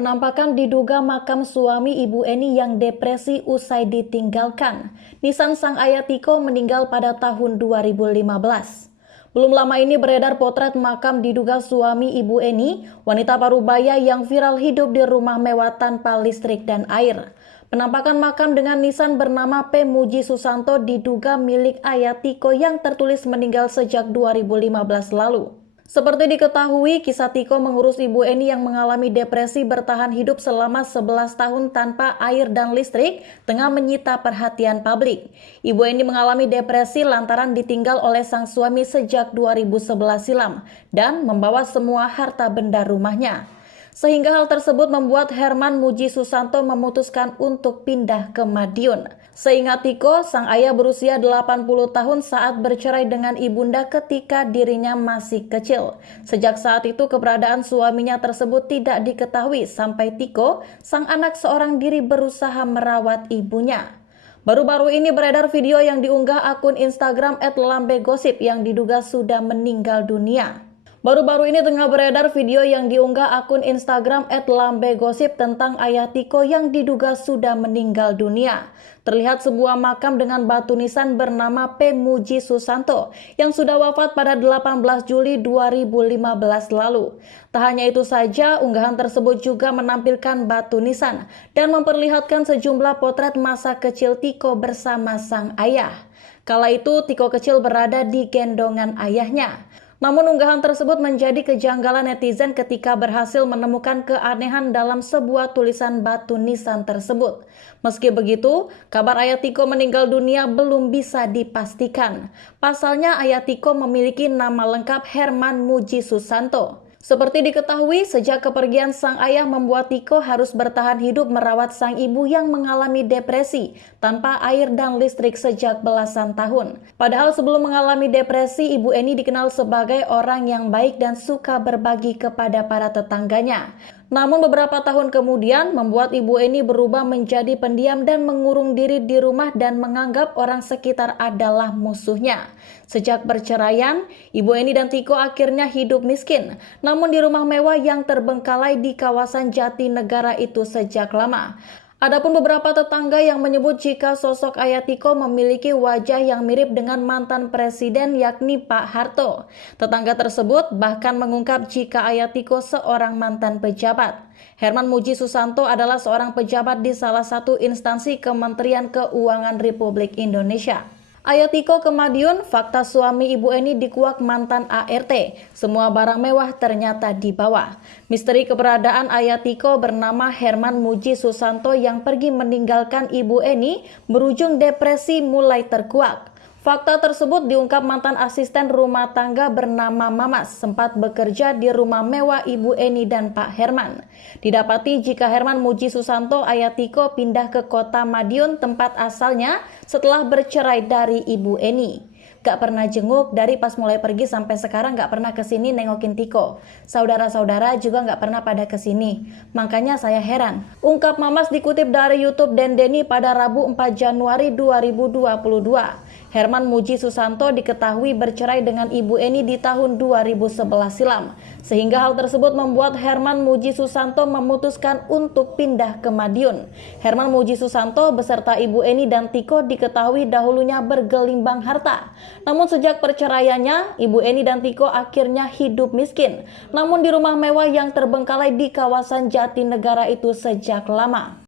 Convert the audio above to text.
Penampakan diduga makam suami Ibu Eni yang depresi usai ditinggalkan. Nisan sang ayah Tiko meninggal pada tahun 2015. Belum lama ini beredar potret makam diduga suami Ibu Eni, wanita parubaya yang viral hidup di rumah mewah tanpa listrik dan air. Penampakan makam dengan nisan bernama P. Muji Susanto diduga milik ayah Tiko yang tertulis meninggal sejak 2015 lalu. Seperti diketahui, kisah Tiko mengurus Ibu Eni yang mengalami depresi bertahan hidup selama 11 tahun tanpa air dan listrik tengah menyita perhatian publik. Ibu Eni mengalami depresi lantaran ditinggal oleh sang suami sejak 2011 silam dan membawa semua harta benda rumahnya. Sehingga hal tersebut membuat Herman Muji Susanto memutuskan untuk pindah ke Madiun. Seingat Tiko, sang ayah berusia 80 tahun saat bercerai dengan ibunda ketika dirinya masih kecil. Sejak saat itu keberadaan suaminya tersebut tidak diketahui sampai Tiko, sang anak seorang diri berusaha merawat ibunya. Baru-baru ini beredar video yang diunggah akun Instagram @lambegosip yang diduga sudah meninggal dunia. Baru-baru ini tengah beredar video yang diunggah akun Instagram @lambegosip tentang ayah Tiko yang diduga sudah meninggal dunia. Terlihat sebuah makam dengan batu nisan bernama P. Muji Susanto yang sudah wafat pada 18 Juli 2015 lalu. Tak hanya itu saja, unggahan tersebut juga menampilkan batu nisan dan memperlihatkan sejumlah potret masa kecil Tiko bersama sang ayah. Kala itu Tiko kecil berada di gendongan ayahnya. Namun unggahan tersebut menjadi kejanggalan netizen ketika berhasil menemukan keanehan dalam sebuah tulisan batu nisan tersebut. Meski begitu, kabar ayah Tiko meninggal dunia belum bisa dipastikan. Pasalnya ayah Tiko memiliki nama lengkap Herman Muji Susanto. Seperti diketahui, sejak kepergian sang ayah membuat Tiko harus bertahan hidup merawat sang ibu yang mengalami depresi tanpa air dan listrik sejak belasan tahun. Padahal sebelum mengalami depresi, Ibu Eni dikenal sebagai orang yang baik dan suka berbagi kepada para tetangganya. Namun beberapa tahun kemudian membuat Ibu Eni berubah menjadi pendiam dan mengurung diri di rumah dan menganggap orang sekitar adalah musuhnya. Sejak perceraian, Ibu Eni dan Tiko akhirnya hidup miskin, namun di rumah mewah yang terbengkalai di kawasan Jatinegara itu sejak lama. Adapun beberapa tetangga yang menyebut jika sosok ayah Tiko memiliki wajah yang mirip dengan mantan presiden yakni Pak Harto. Tetangga tersebut bahkan mengungkap jika ayah Tiko seorang mantan pejabat. Herman Muji Susanto adalah seorang pejabat di salah satu instansi Kementerian Keuangan Republik Indonesia. Ayah Tiko ke Madiun, fakta suami Ibu Eni dikuak mantan ART. Semua barang mewah ternyata dibawa. Misteri keberadaan ayah Tiko bernama Herman Muji Susanto yang pergi meninggalkan Ibu Eni berujung depresi mulai terkuak. Fakta tersebut diungkap mantan asisten rumah tangga bernama Mamas sempat bekerja di rumah mewah Ibu Eni dan Pak Herman. Didapati jika Herman Muji Susanto ayah Tiko pindah ke kota Madiun tempat asalnya setelah bercerai dari Ibu Eni. Gak pernah jenguk dari pas mulai pergi sampai sekarang gak pernah kesini nengokin Tiko. Saudara-saudara juga gak pernah pada kesini. Makanya saya heran. Ungkap Mamas dikutip dari YouTube Dendeni pada Rabu 4 Januari 2022. Herman Muji Susanto diketahui bercerai dengan Ibu Eni di tahun 2011 silam. Sehingga hal tersebut membuat Herman Muji Susanto memutuskan untuk pindah ke Madiun. Herman Muji Susanto beserta Ibu Eni dan Tiko diketahui dahulunya bergelimbang harta. Namun sejak perceraiannya, Ibu Eni dan Tiko akhirnya hidup miskin. Namun di rumah mewah yang terbengkalai di kawasan Jatinegara itu sejak lama.